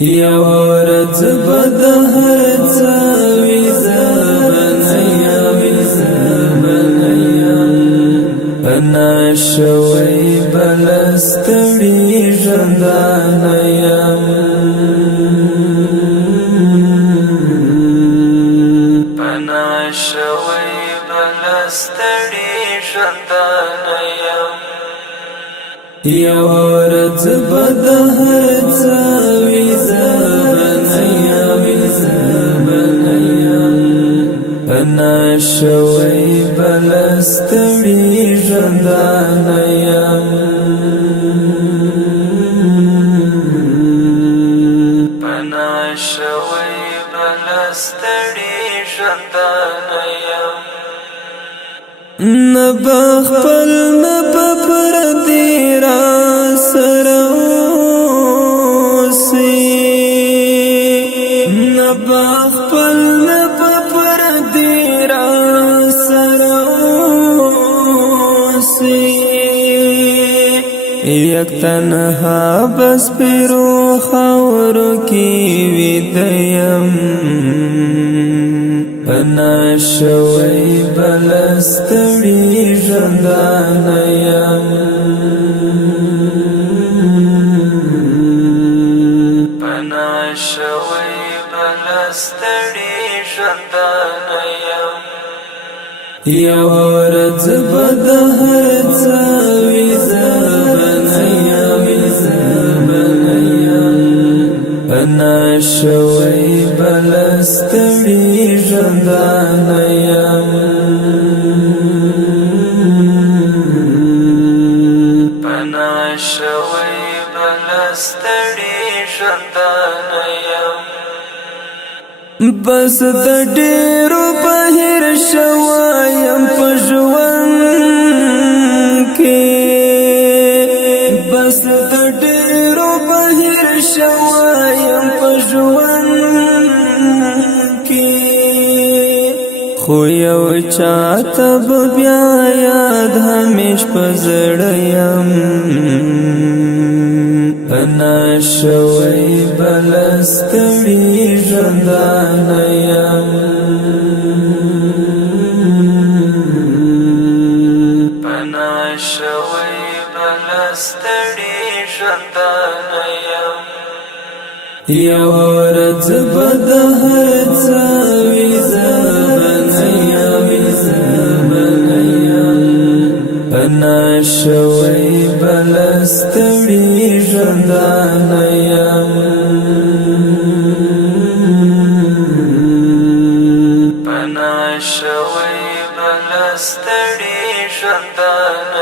یو ورځ به د هر څه ویزه بنیم پنا شوی بلستړي ژوندانه یم پنا شوی بلستړي ژوندانه یم یو ورځ به د هر څه ویزه بنیم پنا شوی بلستړي ژوندانه یم پنا شوی بلستړي ژوندانه یم نه به خپل نه به پردي را سره اوسي نه به خپل نه به پردي را سره اوسي یک تنها بس پیرو خاورو کی ویدیم پنا شوی بلستړي ژوندانه یم پنا شوی بلستړي ژوندانه یم یو ورځ به د هر څه ویزه بنیم پنا شوی بلستړي ژوندانه یم پنا شوی بلستړي ژوندانه یم بس د ډېرو بهر شوایم په ژوند کې بس د ډېرو بهر شوایم په ژوند کې خو یو چاته به بیا یاد همیش په زړه یم پنا شوی بلستړي ژوندانه یم پنا شوی بلستړي ژوندانه یم یو ورځ به د هر څه ویزه بنیم پنا شوی بلستړي ژوندانه یم پنا شوی بلستړي ژوندانه